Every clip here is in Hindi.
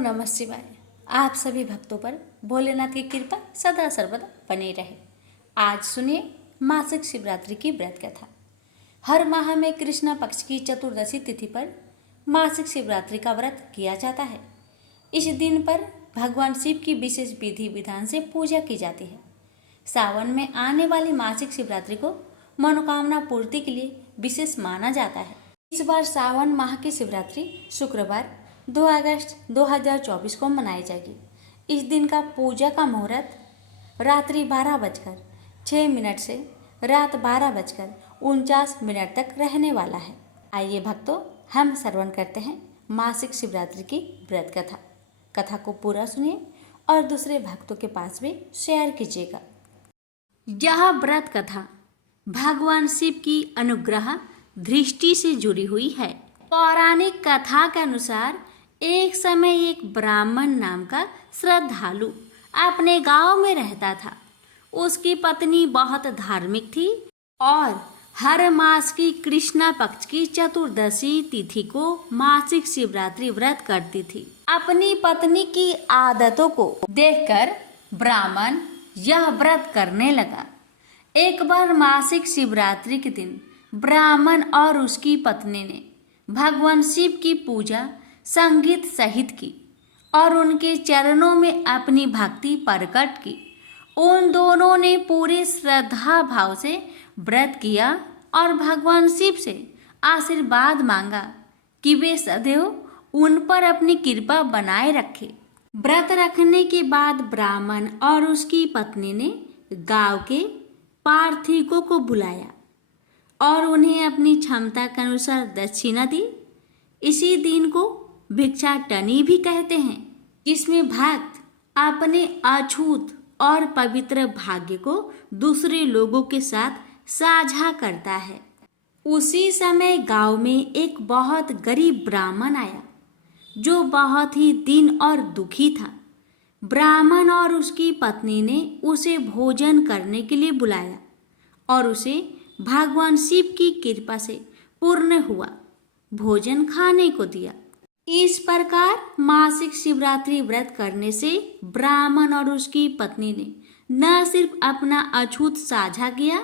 ओम नमः शिवाय। आप सभी भक्तों पर भोलेनाथ की कृपा सदा सर्वदा बनी रहे। आज सुनिए मासिक शिवरात्रि की व्रत कथा। हर माह में कृष्ण पक्ष की चतुर्दशी तिथि पर मासिक शिवरात्रि का व्रत किया जाता है। इस दिन पर भगवान शिव की विशेष विधि विधान से पूजा की जाती है। सावन में आने वाली मासिक शिवरात्रि को मनोकामना पूर्ति के लिए विशेष माना जाता है। इस बार सावन माह की शिवरात्रि शुक्रवार 2 अगस्त 2024 को मनाई जाएगी। इस दिन का पूजा का मुहूर्त रात्रि 12:06 से रात 12:49 तक रहने वाला है। आइए भक्तों, हम श्रवण करते हैं मासिक शिवरात्रि की व्रत कथा। कथा को पूरा सुनिए और दूसरे भक्तों के पास भी शेयर कीजिएगा। यह व्रत कथा भगवान शिव की अनुग्रह दृष्टि से जुड़ी हुई है। पौराणिक कथा के अनुसार एक समय एक ब्राह्मण नाम का श्रद्धालु अपने गांव में रहता था। उसकी पत्नी बहुत धार्मिक थी और हर मास की कृष्ण पक्ष की चतुर्दशी तिथि को मासिक शिवरात्रि व्रत करती थी। अपनी पत्नी की आदतों को देखकर ब्राह्मण यह व्रत करने लगा। एक बार मासिक शिवरात्रि के दिन ब्राह्मण और उसकी पत्नी ने भगवान शिव की पूजा संगीत सहित की और उनके चरणों में अपनी भक्ति प्रकट की। उन दोनों ने पूरे श्रद्धा भाव से व्रत किया और भगवान शिव से आशीर्वाद मांगा कि वे सदैव उन पर अपनी कृपा बनाए रखे। व्रत रखने के बाद ब्राह्मण और उसकी पत्नी ने गांव के पार्थिकों को बुलाया और उन्हें अपनी क्षमता के अनुसार दक्षिणा दी। इसी दिन को भिक्षाटनी भी कहते हैं, जिसमें भक्त अपने अछूत और पवित्र भाग्य को दूसरे लोगों के साथ साझा करता है। उसी समय गांव में एक बहुत गरीब ब्राह्मण आया जो बहुत ही दीन और दुखी था। ब्राह्मण और उसकी पत्नी ने उसे भोजन करने के लिए बुलाया और उसे भगवान शिव की कृपा से पूर्ण हुआ भोजन खाने को दिया। इस प्रकार मासिक शिवरात्रि व्रत करने से ब्राह्मण और उसकी पत्नी ने न सिर्फ अपना अछूत साझा किया,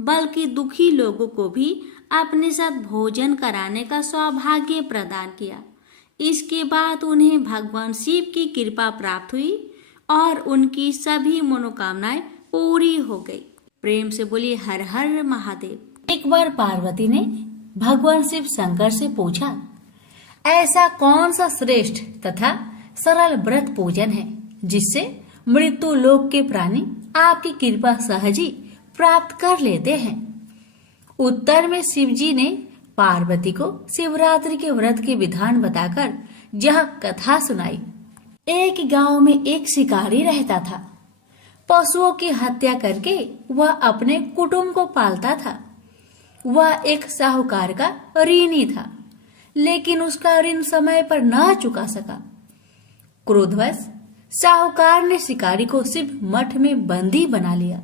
बल्कि दुखी लोगों को भी अपने साथ भोजन कराने का सौभाग्य प्रदान किया। इसके बाद उन्हें भगवान शिव की कृपा प्राप्त हुई और उनकी सभी मनोकामनाएं पूरी हो गई। प्रेम से बोलिए हर हर महादेव। एक बार पार्वती ने भगवान शिव शंकर से पूछा, ऐसा कौन सा श्रेष्ठ तथा सरल व्रत पूजन है जिससे मृत्यु लोक के प्राणी आपकी कृपा सहज ही प्राप्त कर लेते हैं। उत्तर में शिव जी ने पार्वती को शिवरात्रि के व्रत के विधान बताकर यह कथा सुनाई। एक गांव में एक शिकारी रहता था। पशुओं की हत्या करके वह अपने कुटुंब को पालता था। वह एक साहूकार का ऋणी था, लेकिन उसका ऋण समय पर न चुका सका। क्रोधवश साहूकार ने शिकारी को शिव मठ में बंदी बना लिया।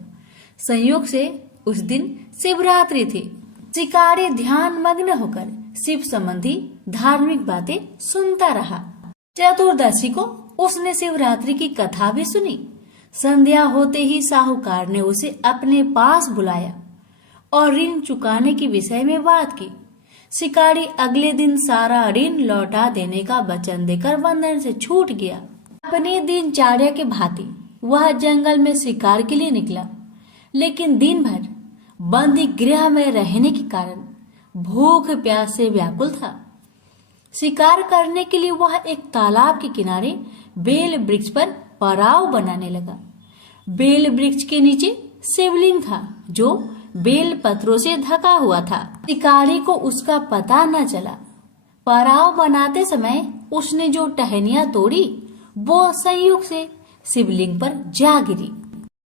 संयोग से उस दिन शिवरात्रि थी। शिकारी ध्यान मग्न होकर शिव संबंधी धार्मिक बातें सुनता रहा। चतुर्दशी को उसने शिवरात्रि की कथा भी सुनी। संध्या होते ही साहूकार ने उसे अपने पास बुलाया और ऋण चुकाने के विषय में बात की। शिकारी अगले दिन सारा ऋण लौटा देने का वचन देकर बंधन से छूट गया। अपनी दिनचर्या के भांति वह जंगल में शिकार के लिए निकला, लेकिन दिन भर बंदी गृह में रहने के कारण भूख प्यास से व्याकुल था। शिकार करने के लिए वह एक तालाब के किनारे बेल वृक्ष पर पड़ाव बनाने लगा। बेल वृक्ष के नीचे शिवलिंग था जो बेल पत्रों से ढका हुआ था। शिकारी को उसका पता न चला। पड़ाव बनाते समय उसने जो टहनियां तोड़ी वो संयोग से शिवलिंग पर जा गिरी।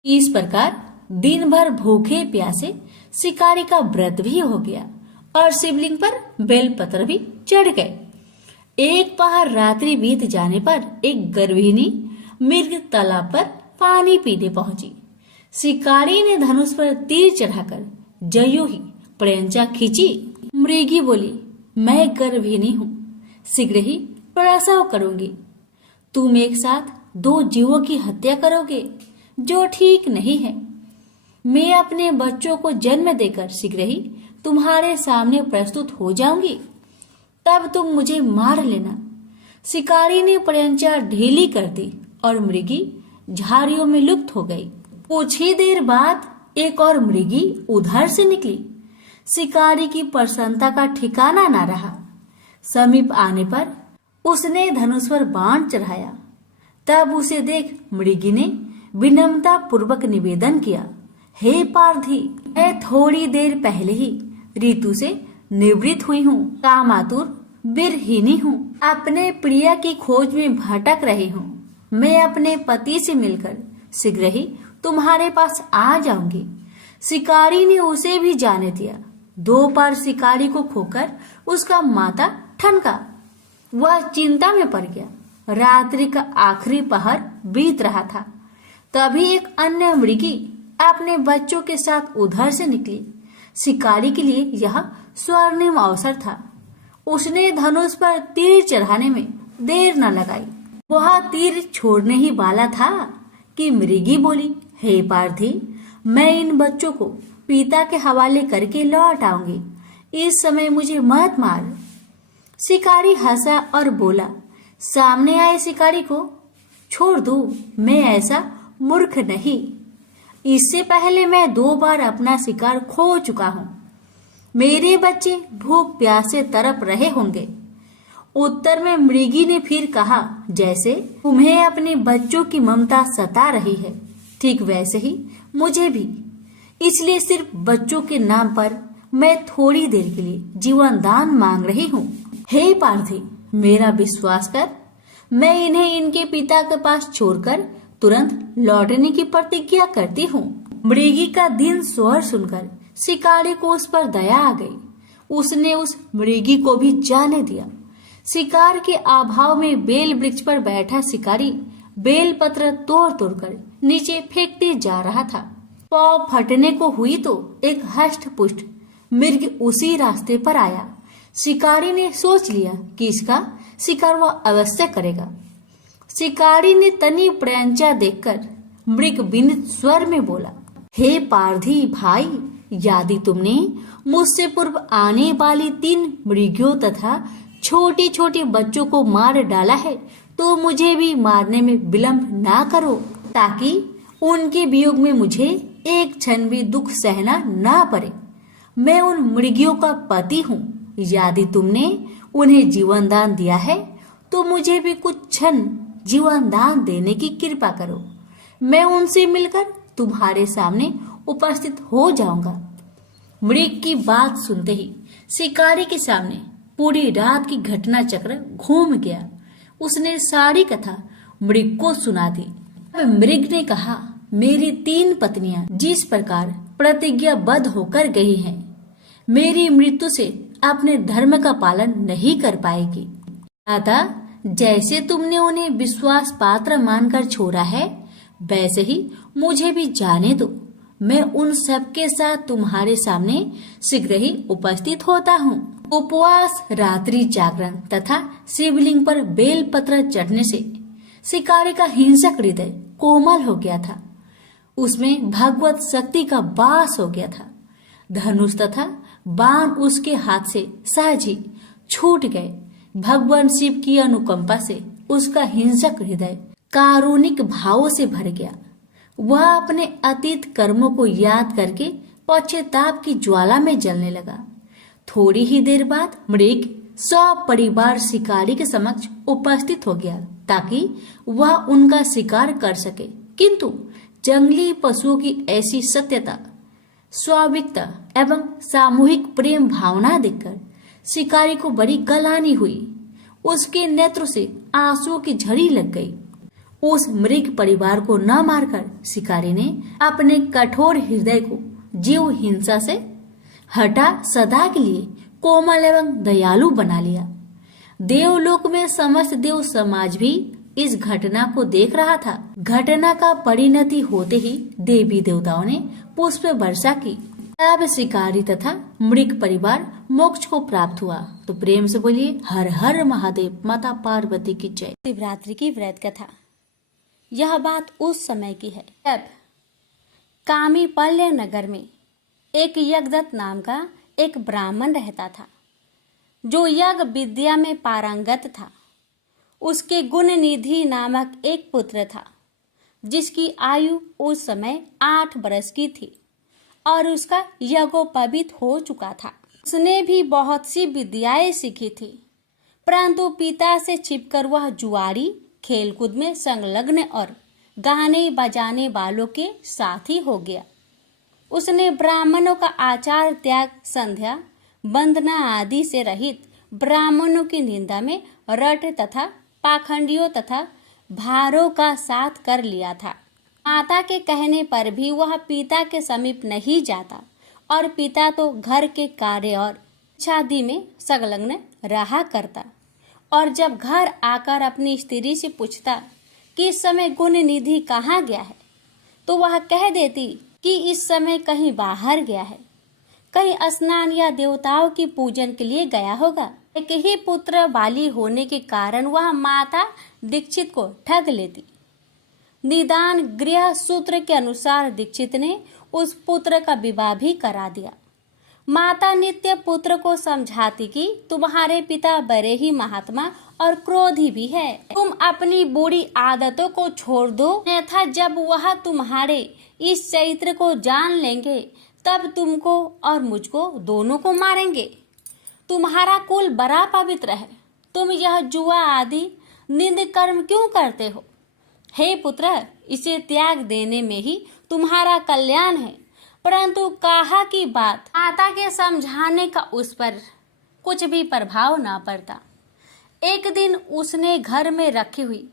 इस प्रकार दिन भर भूखे प्यासे शिकारी का व्रत भी हो गया और शिवलिंग पर बेलपत्र भी चढ़ गए। एक पहर रात्रि बीत जाने पर एक गर्भिणी मृग तालाब पर पानी पीने पहुंची। शिकारी ने धनुष पर तीर चढ़ाकर जयो ही प्रयंचा खींची। मृगी बोली, मैं गर्भिणी हूँ, शीघ्र ही प्रसव करूंगी। तुम एक साथ 2 जीवों की हत्या करोगे, जो ठीक नहीं है। मैं अपने बच्चों को जन्म देकर शीघ्र ही तुम्हारे सामने प्रस्तुत हो जाऊंगी, तब तुम मुझे मार लेना। शिकारी ने प्रयंचा ढीली कर दी और मृगी झाड़ियों में लुप्त हो गई। कुछ ही देर बाद एक और मृगी उधर से निकली। शिकारी की प्रसन्नता का ठिकाना न रहा। समीप आने पर उसने धनुष पर बाण चढ़ाया। तब उसे देख मृगी ने विनम्रता पूर्वक निवेदन किया, हे पार्थी, मैं थोड़ी देर पहले ही ऋतु से निवृत्त हुई हूँ, कामातुर बिरहिनी हूँ, अपने प्रिय की खोज में भटक रही हूँ। मैं अपने पति से मिलकर शीघ्र ही तुम्हारे पास आ जाऊंगी। शिकारी ने उसे भी जाने दिया। 2 बार शिकारी को खोकर उसका माथा ठनका। वह चिंता में पड़ गया। रात्रि का आखिरी पहर बीत रहा था। तभी एक अन्य मृगी अपने बच्चों के साथ उधर से निकली। शिकारी के लिए यह स्वर्णिम अवसर था। उसने धनुष पर तीर चढ़ाने में देर न लगाई। वह तीर छोड़ने ही वाला था कि मृगी बोली, हे पार्थी, मैं इन बच्चों को पिता के हवाले करके लौट आऊंगी। इस समय मुझे मत मार। शिकारी हंसा और बोला, सामने आए शिकारी को छोड़ दूं, मैं ऐसा मूर्ख नहीं। इससे पहले मैं 2 बार अपना शिकार खो चुका हूँ। मेरे बच्चे भूख प्यास से तड़प रहे होंगे। उत्तर में मृगी ने फिर कहा, जैसे तुम्हें अपने बच्चों की ममता सता रही है, ठीक वैसे ही मुझे भी। इसलिए सिर्फ बच्चों के नाम पर मैं थोड़ी देर के लिए जीवन दान मांग रही हूँ। हे पार्थी, मेरा विश्वास कर, मैं इन्हें इनके पिता के पास छोड़कर तुरंत लौटने की प्रतिज्ञा करती हूँ। मृगी का दीन स्वर सुनकर शिकारी को उस पर दया आ गई। उसने उस मृगी को भी जाने दिया। शिकार के अभाव में बेल वृक्ष पर बैठा शिकारी बेल पत्र तोड़ तोड़कर नीचे फेंकते जा रहा था। पाँव फटने को हुई तो एक हष्ट पुष्ट मृग उसी रास्ते पर आया। शिकारी ने सोच लिया कि इसका शिकार वह अवश्य करेगा। शिकारी ने तनी प्रयंचा देखकर मृग विनीत स्वर में बोला, हे पारधी भाई, यदि तुमने मुझसे पूर्व आने वाली 3 मृगियों तथा छोटे छोटे बच्चों को मार डाला है तो मुझे भी मारने में विलंब ना करो, ताकि उनके वियोग में मुझे एक क्षण भी दुख सहना ना पड़े। मैं उन मृगियों का पति हूँ। यदि तुमने उन्हें जीवन दान दिया है तो मुझे भी कुछ क्षण जीवन दान देने की कृपा करो। मैं उनसे मिलकर तुम्हारे सामने उपस्थित हो जाऊंगा। मृग की बात सुनते ही शिकारी के सामने पूरी रात की घटना चक्र घूम गया। उसने सारी कथा मृग को सुना दी। मृग ने कहा, मेरी 3 पत्नियां जिस प्रकार प्रतिज्ञाबद्ध होकर गई हैं, मेरी मृत्यु से अपने धर्म का पालन नहीं कर पाएगी। अतः जैसे तुमने उन्हें विश्वास पात्र मानकर छोड़ा है, वैसे ही मुझे भी जाने दो। मैं उन सबके साथ तुम्हारे सामने शीघ्र ही उपस्थित होता हूँ। उपवास, रात्रि जागरण तथा शिवलिंग पर बेल पत्र चढ़ने से शिकारी का हिंसक हृदय कोमल हो गया था। उसमें भगवत शक्ति का वास हो गया था। धनुष तथा बाण उसके हाथ से सहज ही छूट गए। भगवान शिव की अनुकंपा से उसका हिंसक हृदय कारुणिक भावों से भर गया। वह अपने अतीत कर्मों को याद करके पश्चाताप की ज्वाला में जलने लगा। थोड़ी ही देर बाद मृग सब परिवार शिकारी के समक्ष उपस्थित हो गया ताकि वह उनका शिकार कर सके। किंतु जंगली पशुओं की ऐसी सत्यता, स्वाभाविकता एवं सामूहिक प्रेम भावना देखकर शिकारी को बड़ी गलानी हुई। उसके नेत्र से आंसुओं की झड़ी लग गई। उस मृग परिवार को न मारकर शिकारी ने अपने कठोर हृदय को जीव हिंसा से हटा सदा के लिए कोमल एवं दयालु बना लिया। देवलोक में समस्त देव समाज भी इस घटना को देख रहा था। घटना का परिणति होते ही देवी देवताओं ने पुष्प वर्षा की। तब शिकारी तथा मृग परिवार मोक्ष को प्राप्त हुआ। तो प्रेम से बोलिए हर हर महादेव, माता पार्वती की जय। शिवरात्रि की व्रत कथा। यह बात उस समय की है जब कामीपल्य नगर में एक यज्ञदत्त नाम का एक ब्राह्मण रहता था, जो यज्ञ विद्या में पारंगत था। उसके गुणनिधि नामक एक पुत्र था, जिसकी आयु उस समय 8 वर्ष की थी और उसका यज्ञोपवीत हो चुका था। उसने भी बहुत सी विद्याएं सीखी थी, परंतु पिता से छिपकर वह जुआरी, खेलकूद में संलग्न और गाने बजाने वालों के साथी हो गया। उसने ब्राह्मणों का आचार त्याग, संध्या वंदना आदि से रहित ब्राह्मणों की निंदा में रट तथा पाखंडियों तथा भारों का साथ कर लिया था। माता के कहने पर भी वह पिता के समीप नहीं जाता और पिता तो घर के कार्य और शादी में संलग्न रहा करता। और जब घर आकर अपनी स्त्री से पूछता कि इस समय गुण निधि कहाँ गया है, तो वह कह देती कि इस समय कहीं बाहर गया है, कहीं स्नान या देवताओं की पूजन के लिए गया होगा। एक ही पुत्र वाली होने के कारण वह माता दीक्षित को ठग लेती। निदान गृह सूत्र के अनुसार दीक्षित ने उस पुत्र का विवाह भी करा दिया। माता नित्य पुत्र को समझाती कि तुम्हारे पिता बड़े ही महात्मा और क्रोधी भी है, तुम अपनी बुरी आदतों को छोड़ दो, अन्यथा जब वह तुम्हारे इस चरित्र को जान लेंगे तब तुमको और मुझको दोनों को मारेंगे। तुम्हारा कुल बड़ा पवित्र है, तुम यह जुआ आदि निंद कर्म क्यों करते हो? हे पुत्र, इसे त्याग देने में ही तुम्हारा कल्याण है। परंतु कहा की बात माता के समझाने का उस पर कुछ भी प्रभाव ना पड़ता। एक दिन उसने घर में रखी हुई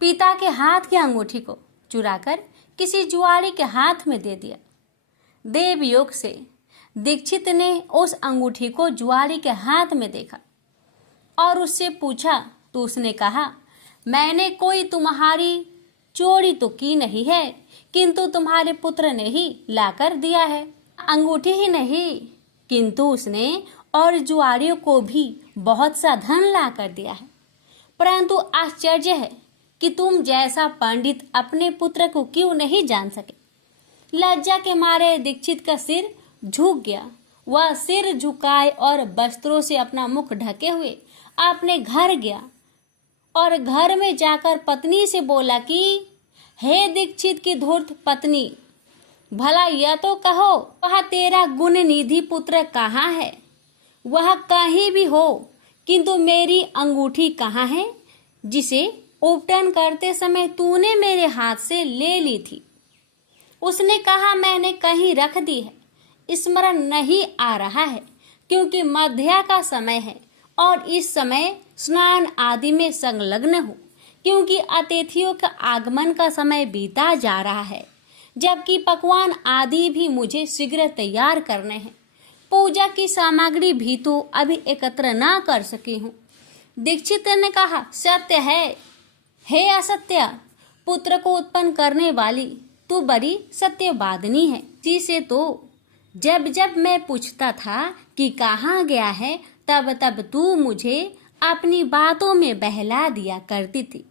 पिता के हाथ की अंगूठी को चुराकर किसी जुआरी के हाथ में दे दिया। देवयोग से दीक्षित ने उस अंगूठी को जुआरी के हाथ में देखा और उससे पूछा, तो उसने कहा, मैंने कोई तुम्हारी चोरी तो की नहीं है, किंतु तुम्हारे पुत्र ने ही लाकर दिया है। अंगूठी ही नहीं, किंतु उसने और जुआरियों को भी बहुत सा धन लाकर दिया है। परंतु आश्चर्य है कि तुम जैसा पंडित अपने पुत्र को क्यों नहीं जान सके। लज्जा के मारे दीक्षित का सिर झुक गया। वह सिर झुकाए और वस्त्रों से अपना मुख ढके हुए अपने घर गया और घर में जाकर पत्नी से बोला कि हे दीक्षित की धूर्त पत्नी, भला यह तो कहो वह तेरा गुण निधि पुत्र कहाँ है? वह कहीं भी हो, किंतु मेरी अंगूठी कहाँ है, जिसे उपटन करते समय तूने मेरे हाथ से ले ली थी? उसने कहा, मैंने कहीं रख दी है, स्मरण नहीं आ रहा है, क्योंकि मध्या का समय है और इस समय स्नान आदि में संलग्न हूँ, क्योंकि अतिथियों का आगमन का समय बीता जा रहा है, जबकि पकवान आदि भी मुझे शीघ्र तैयार करने हैं। पूजा की सामग्री भी तो अभी एकत्र ना कर सकी हूँ। दीक्षित ने कहा, सत्य है, हे असत्य, पुत्र को उत्पन्न करने वाली तू बड़ी सत्यवादिनी है, जिसे तो जब जब मैं पूछता था कि कहाँ गया है, तब तब तू मुझे अपनी बातों में बहला दिया करती थी।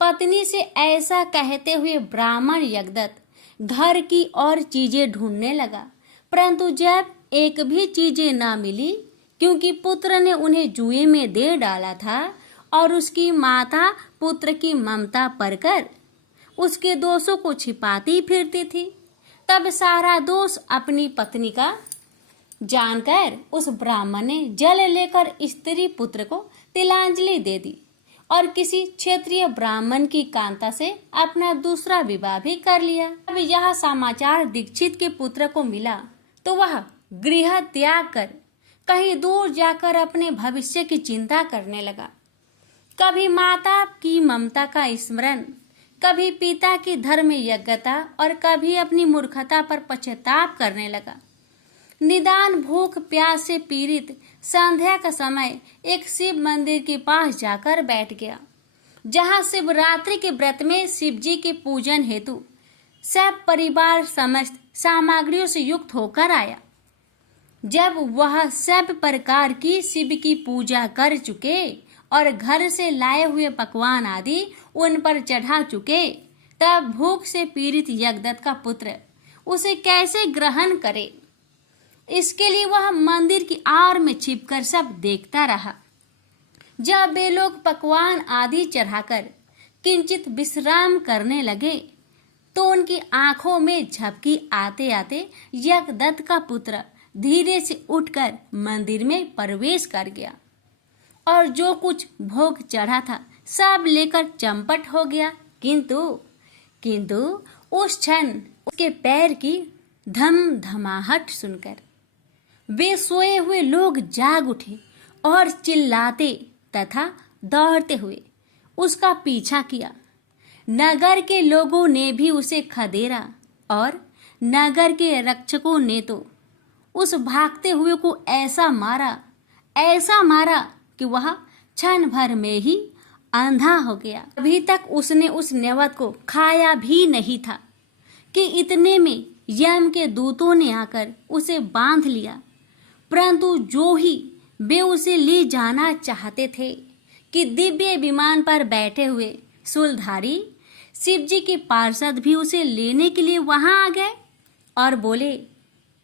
पत्नी से ऐसा कहते हुए ब्राह्मण यज्ञदत्त घर की और चीजें ढूंढने लगा, परंतु जब एक भी चीजें ना मिली, क्योंकि पुत्र ने उन्हें जुए में दे डाला था और उसकी माता पुत्र की ममता परकर उसके दोषों को छिपाती फिरती थी, तब सारा दोष अपनी पत्नी का जानकर उस ब्राह्मण ने जल लेकर स्त्री पुत्र को तिलांजलि दे दी और किसी क्षेत्रीय ब्राह्मण की कांता से अपना दूसरा विवाह भी कर लिया। अब यह समाचार दीक्षित के पुत्र को मिला तो वह गृह त्याग कर कहीं दूर जाकर अपने भविष्य की चिंता करने लगा। कभी माता की ममता का स्मरण, कभी पिता की धर्म यज्ञता और कभी अपनी मूर्खता पर पश्चाताप करने लगा। निदान भूख प्यास से पीड़ित संध्या का समय एक शिव मंदिर के पास जाकर बैठ गया, जहां शिवरात्रि के व्रत में शिव जी के पूजन हेतु सब परिवार समस्त सामग्रियों से युक्त होकर आया। जब वह सब प्रकार की शिव की पूजा कर चुके और घर से लाए हुए पकवान आदि उन पर चढ़ा चुके, तब भूख से पीड़ित यज्ञदत्त का पुत्र उसे कैसे ग्रहण करे। इसके लिए वह मंदिर की आड़ में छिपकर सब देखता रहा। जब वे लोग पकवान आदि चढ़ाकर किंचित विश्राम करने लगे तो उनकी आंखों में झपकी आते आते यज्ञदत्त का पुत्र धीरे से उठकर मंदिर में प्रवेश कर गया और जो कुछ भोग चढ़ा था सब लेकर चंपट हो गया। किंतु उस क्षण उसके पैर की धम धमाहट सुनकर वे सोए हुए लोग जाग उठे और चिल्लाते तथा दौड़ते हुए उसका पीछा किया। नगर के लोगों ने भी उसे खदेड़ा और नगर के रक्षकों ने तो उस भागते हुए को ऐसा मारा कि वह क्षण भर में ही अंधा हो गया। अभी तक उसने उस नेवत को खाया भी नहीं था कि इतने में यम के दूतों ने आकर उसे बांध लिया। परंतु जो ही वे उसे ले जाना चाहते थे कि दिव्य विमान पर बैठे हुए शूलधारी शिवजी के पार्षद भी उसे लेने के लिए वहां आ गए और बोले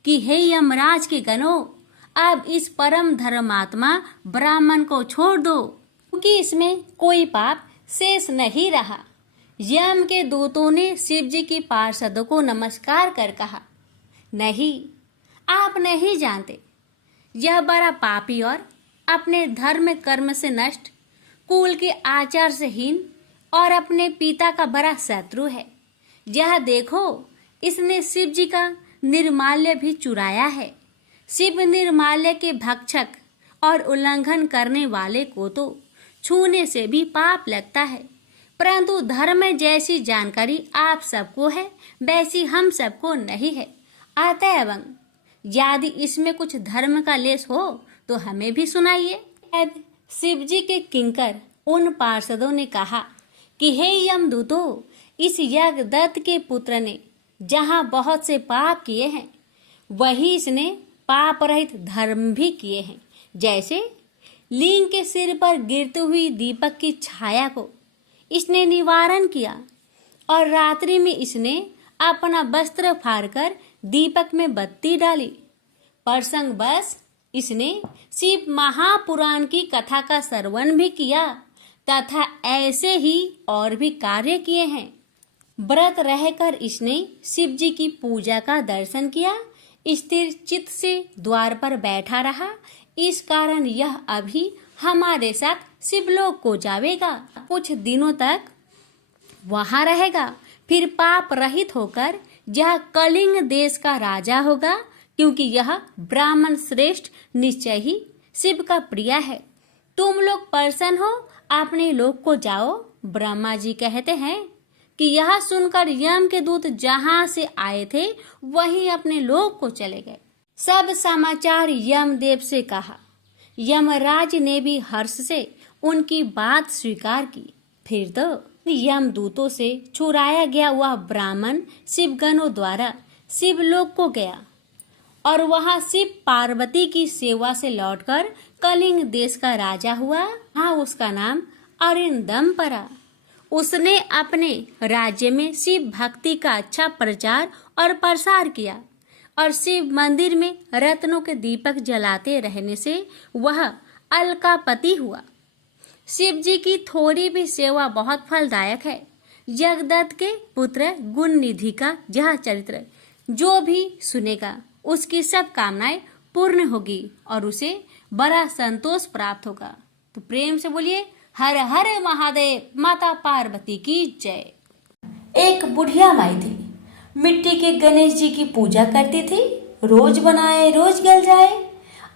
कि हे यमराज के गणों, अब इस परम धर्मात्मा ब्राह्मण को छोड़ दो, क्योंकि इसमें कोई पाप शेष नहीं रहा। यम के दूतों ने शिवजी के पार्षदों को नमस्कार कर कहा, नहीं, आप नहीं जानते, यह बड़ा पापी और अपने धर्म कर्म से नष्ट, कुल के आचार से हीन और अपने पिता का बड़ा शत्रु है। यह देखो, इसने शिवजी का निर्माल्य भी चुराया है। शिव निर्माल्य के भक्षक और उल्लंघन करने वाले को तो छूने से भी पाप लगता है, परंतु धर्म जैसी जानकारी आप सबको है वैसी हम सबको नहीं है। अतएव यदि इसमें कुछ धर्म का लेश हो तो हमें भी सुनाइए। अब शिवजी के किंकर उन पार्षदों ने कहा कि हे यमदूतों, इस यज्ञदत्त के पुत्र ने जहाँ बहुत से पाप किए हैं, वही इसने पाप रहित धर्म भी किए हैं। जैसे लिंग के सिर पर गिरती हुई दीपक की छाया को इसने निवारण किया और रात्रि में इसने अपना वस्त्र फाड़कर दीपक में बत्ती डाली। प्रसंग बस इसने शिव महापुराण की कथा का श्रवण भी किया तथा ऐसे ही और भी कार्य किए हैं। व्रत रहकर इसने शिव जी की पूजा का दर्शन किया, स्थिर चित्त से द्वार पर बैठा रहा। इस कारण यह अभी हमारे साथ शिवलोक को जावेगा, कुछ दिनों तक वहां रहेगा, फिर पाप रहित होकर यह कलिंग देश का राजा होगा, क्योंकि यह ब्राह्मण श्रेष्ठ निश्चय ही शिव का प्रिय है। तुम लोग प्रसन्न हो, अपने लोक को जाओ। ब्रह्मा जी कहते हैं कि यह सुनकर यम के दूत जहां से आए थे वहीं अपने लोक को चले गए। सब समाचार यमदेव से कहा। यमराज ने भी हर्ष से उनकी बात स्वीकार की। फिर तो यमदूतों से छुड़ाया गया वह ब्राह्मण शिवगणों द्वारा शिवलोक को गया और वहां शिव पार्वती की सेवा से लौटकर कलिंग देश का राजा हुआ। हाँ, उसका नाम अरिंदम पड़ा। उसने अपने राज्य में शिव भक्ति का अच्छा प्रचार और प्रसार किया और शिव मंदिर में रत्नों के दीपक जलाते रहने से वह अलकापति हुआ। शिव जी की थोड़ी भी सेवा बहुत फलदायक है। यज्ञदत्त के पुत्र गुण निधि का यह चरित्र जो भी सुनेगा उसकी सब कामनाएं पूर्ण होगी और उसे बड़ा संतोष प्राप्त होगा। तो प्रेम से बोलिए हर हर महादेव, माता पार्वती की जय। एक बुढ़िया माई थी, मिट्टी के गणेश जी की पूजा करती थी। रोज बनाए रोज गल जाए।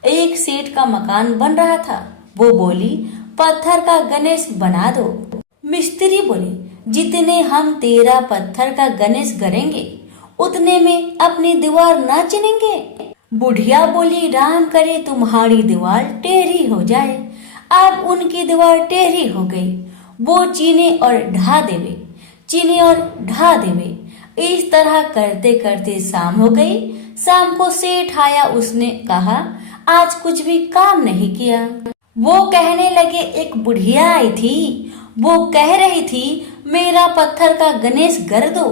एक सेठ का मकान बन रहा था। वो बोली, पत्थर का गणेश बना दो। मिस्त्री बोले, जितने हम तेरा पत्थर का गणेश करेंगे उतने में अपनी दीवार ना चिनेंगे। बुढ़िया बोली, राम करे तुम्हारी दीवार टेढ़ी हो जाए। अब उनकी दीवार टेढ़ी हो गई। वो चीने और ढा देवे, चीने और ढा देवे। इस तरह करते करते शाम हो गई। शाम को सेठ आया, उसने कहा आज कुछ भी काम नहीं किया। वो कहने लगे एक बुढ़िया आई थी, वो कह रही थी मेरा पत्थर का गणेश गर दो।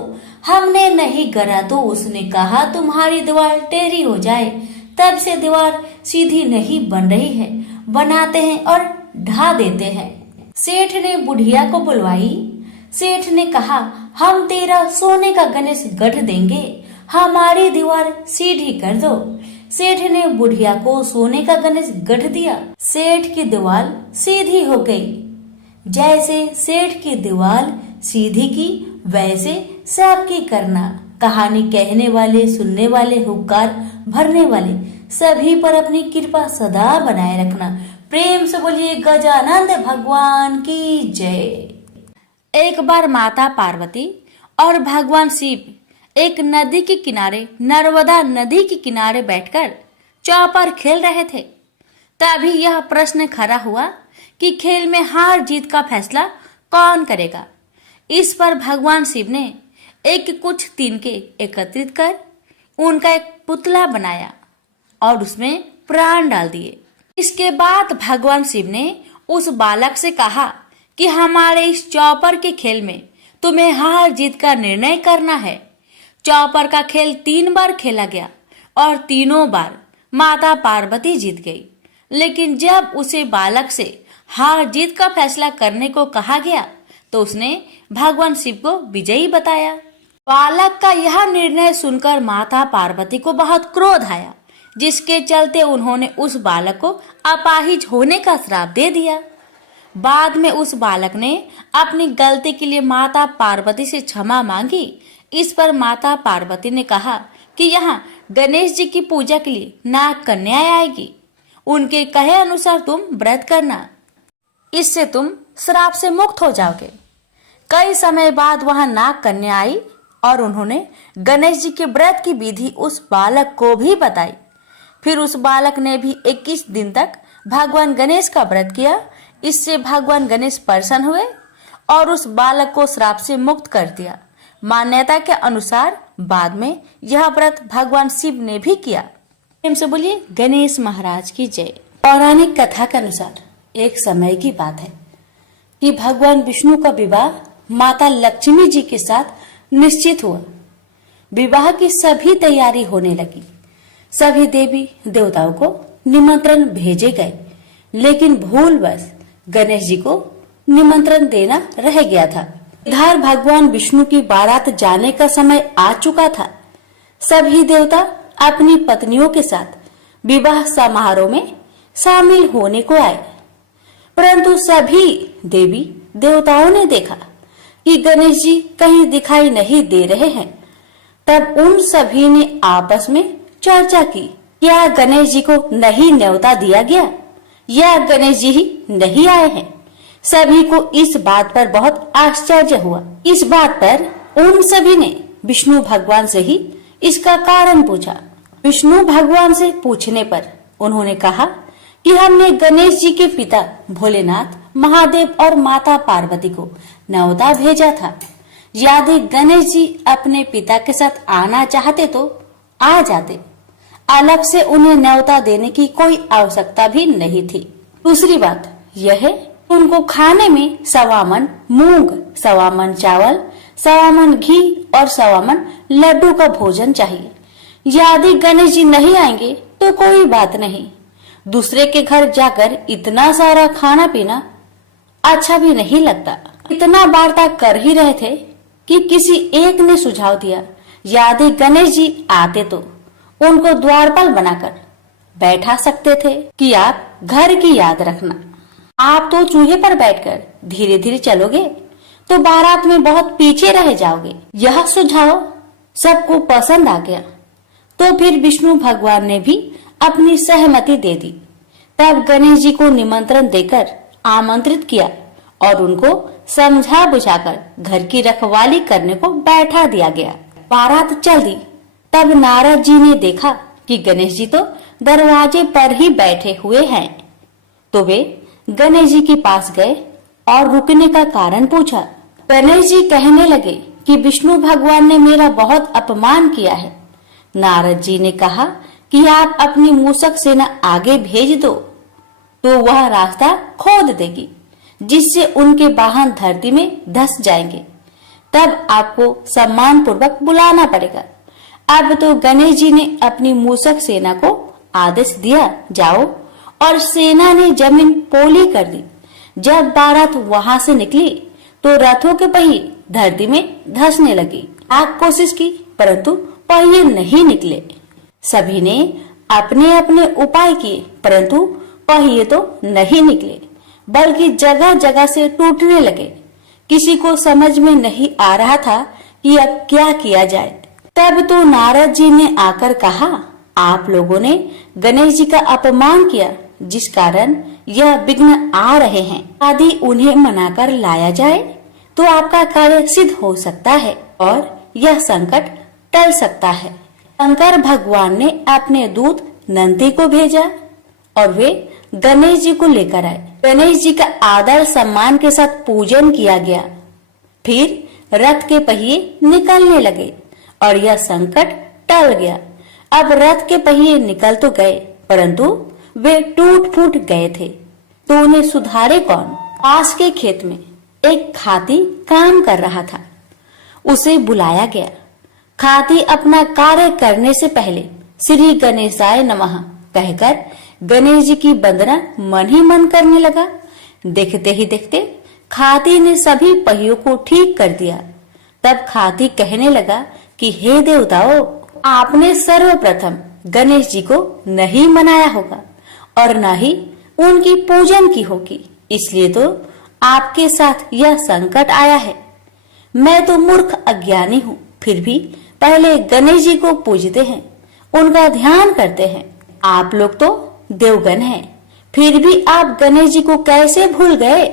हमने नहीं गरा तो उसने कहा तुम्हारी दीवार टेढ़ी हो जाए। तब से दीवार सीधी नहीं बन रही है, बनाते हैं और ढा देते हैं। सेठ ने बुढ़िया को बुलवाई। सेठ ने कहा हम तेरा सोने का गणेश गढ़ देंगे, हमारी दीवार सीधी कर दो। सेठ ने बुढ़िया को सोने का गणेश गढ़ दिया। सेठ की दीवार सीधी हो गई। जैसे सेठ की दीवार सीधी की वैसे सबकी करना। कहानी कहने वाले, सुनने वाले, हुक्कार भरने वाले सभी पर अपनी कृपा सदा बनाए रखना। प्रेम से बोलिए गजानंद भगवान की जय। एक बार माता पार्वती और भगवान शिव एक नदी के किनारे, नर्मदा नदी के किनारे बैठकर चौपर खेल रहे थे। तभी यह प्रश्न खड़ा हुआ कि खेल में हार जीत का फैसला कौन करेगा। इस पर भगवान शिव ने एक कुछ तिनके एकत्रित कर उनका एक पुतला बनाया और उसमें प्राण डाल दिए। इसके बाद भगवान शिव ने उस बालक से कहा कि हमारे इस चौपर के खेल में तुम्हें हार जीत का निर्णय करना है। चौपर का खेल 3 बार खेला गया और तीनों बार माता पार्वती जीत गई। लेकिन जब उसे बालक से हार जीत का फैसला करने को कहा गया तो उसने भगवान शिव को विजयी बताया। बालक का यह निर्णय सुनकर माता पार्वती को बहुत क्रोध आया, जिसके चलते उन्होंने उस बालक को अपाहिज होने का श्राप दे दिया। बाद में उस बालक ने अपनी गलती के लिए माता पार्वती से क्षमा मांगी। इस पर माता पार्वती ने कहा कि यहाँ गणेश जी की पूजा के लिए नाग कन्याएं आएगी, उनके कहे अनुसार तुम व्रत करना, इससे तुम श्राप से मुक्त हो जाओगे। कई समय बाद वहां नाग कन्या आई और उन्होंने गणेश जी के व्रत की विधि उस बालक को भी बताई। फिर उस बालक ने भी 21 दिन तक भगवान गणेश का व्रत किया। इससे भगवान गणेश प्रसन्न हुए और उस बालक को श्राप से मुक्त कर दिया। मान्यता के अनुसार बाद में यह व्रत भगवान शिव ने भी किया। प्रेम से बोलिए गणेश महाराज की जय। पौराणिक कथा के अनुसार एक समय की बात है कि भगवान विष्णु का विवाह माता लक्ष्मी जी के साथ निश्चित हुआ। विवाह की सभी तैयारी होने लगी। सभी देवी देवताओं को निमंत्रण भेजे गए, लेकिन भूलवश गणेश जी को निमंत्रण देना रह गया था। इधर भगवान विष्णु की बारात जाने का समय आ चुका था। सभी देवता अपनी पत्नियों के साथ विवाह समारोह में शामिल होने को आए, परंतु सभी देवी देवताओं ने देखा कि गणेश जी कहीं दिखाई नहीं दे रहे हैं। तब उन सभी ने आपस में चर्चा की, क्या गणेश जी को नहीं न्योता दिया गया या गणेश जी ही नहीं आए हैं। सभी को इस बात पर बहुत आश्चर्य हुआ। इस बात पर उन सभी ने विष्णु भगवान से ही इसका कारण पूछा। विष्णु भगवान से पूछने पर उन्होंने कहा कि हमने गणेश जी के पिता भोलेनाथ, महादेव और माता पार्वती को न्योता भेजा था। यदि गणेश जी अपने पिता के साथ आना चाहते तो आ जाते, अलग से उन्हें न्योता देने की कोई आवश्यकता भी नहीं थी। दूसरी बात यह है, उनको खाने में 1.25 मन मूंग, 1.25 मन चावल, 1.25 मन घी और 1.25 मन लड्डू का भोजन चाहिए। यदि गणेश जी नहीं आएंगे तो कोई बात नहीं, दूसरे के घर जाकर इतना सारा खाना पीना अच्छा भी नहीं लगता। इतना वार्ता कर ही रहे थे कि किसी एक ने सुझाव दिया, यदि गणेश जी आते तो उनको द्वारपाल बनाकर बैठा सकते थे कि आप घर की याद रखना। आप तो चूहे पर बैठकर धीरे धीरे चलोगे तो बारात में बहुत पीछे रह जाओगे। यह सुझाव सबको पसंद आ गया, तो फिर विष्णु भगवान ने भी अपनी सहमति दे दी। तब गणेश जी को निमंत्रण देकर आमंत्रित किया और उनको समझा बुझाकर घर की रखवाली करने को बैठा दिया गया। बारात चल दी। तब नारद जी ने देखा कि गणेश जी तो दरवाजे पर ही बैठे हुए हैं, तो वे गणेश जी के पास गए और रुकने का कारण पूछा। गणेश जी कहने लगे कि विष्णु भगवान ने मेरा बहुत अपमान किया है, नारद जी ने कहा कि आप अपनी मूषक सेना आगे भेज दो तो वह रास्ता खोद देगी, जिससे उनके वाहन धरती में धंस जाएंगे। तब आपको सम्मान पूर्वक बुलाना पड़ेगा। अब तो गणेश जी ने अपनी मूषक सेना को आदेश दिया, जाओ, और सेना ने जमीन पोली कर दी। जब बारात वहां से निकली तो रथों के पहिए धरती में धंसने लगी। आप कोशिश की परंतु पहिए नहीं निकले। सभी ने अपने अपने उपाय किए परंतु पहिए तो नहीं निकले, बल्कि जगह जगह से टूटने लगे। किसी को समझ में नहीं आ रहा था कि अब क्या किया जाए। तब तो नारद जी ने आकर कहा, आप लोगों ने गणेश जी का अपमान किया, जिस कारण यह विघ्न आ रहे हैं। यदि उन्हें मनाकर लाया जाए तो आपका कार्य सिद्ध हो सकता है और यह संकट टल सकता है। शंकर भगवान ने अपने दूत नंदी को भेजा और वे गणेश जी को लेकर आए। गणेश जी का आदर सम्मान के साथ पूजन किया गया। फिर रथ के पहिए निकलने लगे और यह संकट टल गया। अब रथ के पहिए निकल तो गए परंतु वे टूट फूट गए थे, तो उन्हें सुधारे कौन। पास के खेत में एक खाती काम कर रहा था। उसे बुलाया गया। खाती अपना कार्य करने से पहले श्री गणेशाय नमः कहकर गणेश जी की वंदना मन ही मन करने लगा। देखते ही देखते खाती ने सभी पहियों को ठीक कर दिया। तब खाती कहने लगा कि हे देवताओं, आपने सर्वप्रथम गणेश जी को नहीं मनाया होगा और न ही उनकी पूजन की होगी, इसलिए तो आपके साथ यह संकट आया है। मैं तो मूर्ख अज्ञानी हूँ, फिर भी पहले गणेश जी को पूजते हैं, उनका ध्यान करते हैं। आप लोग तो देवगण हैं, फिर भी आप गणेश जी को कैसे भूल गए।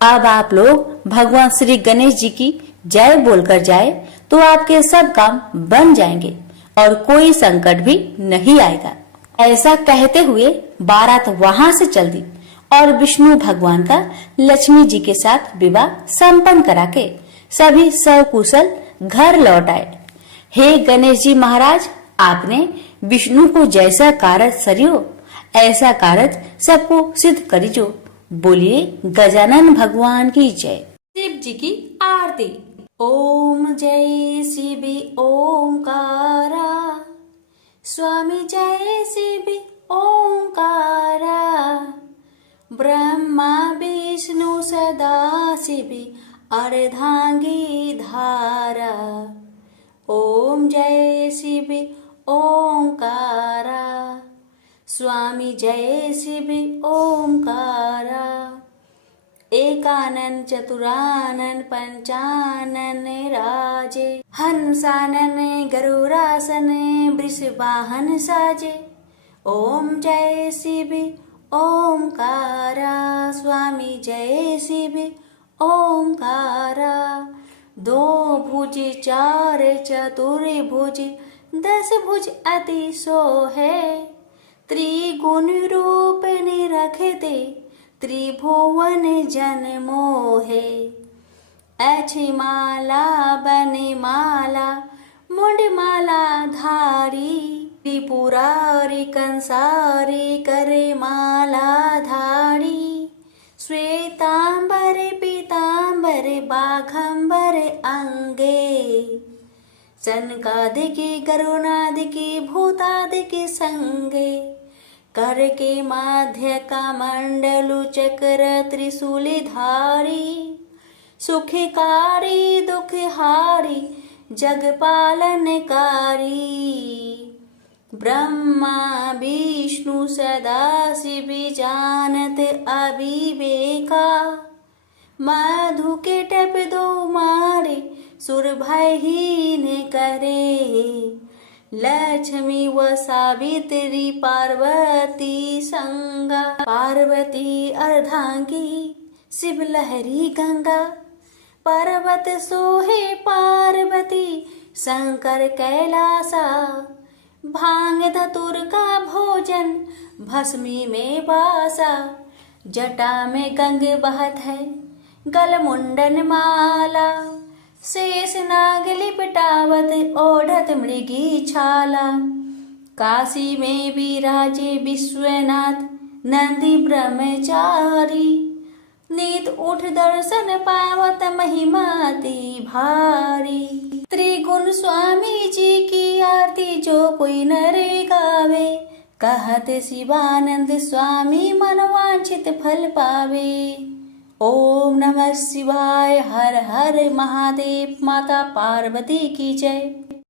अब आप लोग भगवान श्री गणेश जी की जय बोलकर जाए तो आपके सब काम बन जाएंगे और कोई संकट भी नहीं आएगा। ऐसा कहते हुए बारात वहां से चल दी और विष्णु भगवान का लक्ष्मी जी के साथ विवाह संपन्न करा के सभी सकुशल घर लौट आए। हे गणेश जी महाराज, आपने विष्णु को जैसा कारज सरियो ऐसा कारज सबको सिद्ध करिजो। बोलिए गजानन भगवान की जय। शिव जी की आरती। ओम जय शिव ओंकारा, स्वामी जय शिव ओंकारा, ब्रह्मा विष्णु सदा शिव अर्धांगी धारा। ओम जय शिव ओंकारा, स्वामी जय शिव ओंकारा, एकानन चतुरानन पंचानन राजे, हंसानन गरुरासन वृषवाहन साजे। ओम जय शिव ओंकारा, स्वामी जय शिव ओंकारा, दो भुज चार चतुर्भुज 10 भुज अति सोहे, त्रिगुण रूप निरखते त्रिभुवन जन मोहे। अच्छी माला बने माला मुंड माला धारी, त्रिपुरारी कंसारी करे माला धारी। श्वेतांबर पीतांबर बाघंबर अंगे, सनकादिकी गरुणादिकी भूतादिकी संगे। कर के माध्य का मंडलु चक्र त्रिशूली धारी, सुखकारी दुखहारी जगपालनकारी। ब्रह्मा विष्णु सदा शिव जानत अविवेका, मधु के टप दो मारे सुर भयहीन करे। लक्ष्मी व सावित्री पार्वती संगा, पार्वती अर्धांगी शिव लहरी गंगा। पर्वत सोहे पार्वती शंकर कैलासा, भांग धतुर का भोजन भस्मी में वासा। जटा में गंग बहत है गल मुंडन माला, शेष नाग लिपटा लटावत ओढ़त मृगी छाला। काशी में विराजे विश्वनाथ नंदी ब्रह्मचारी। नीत उठ दर्शन पावत महिमा अति भारी। त्रिगुण स्वामी जी की आरती जो कोई नरे गावे। कहत शिवानंद स्वामी मनवांछित फल पावे। ओम नमः शिवाय। हर हर महादेव। माता पार्वती की जय।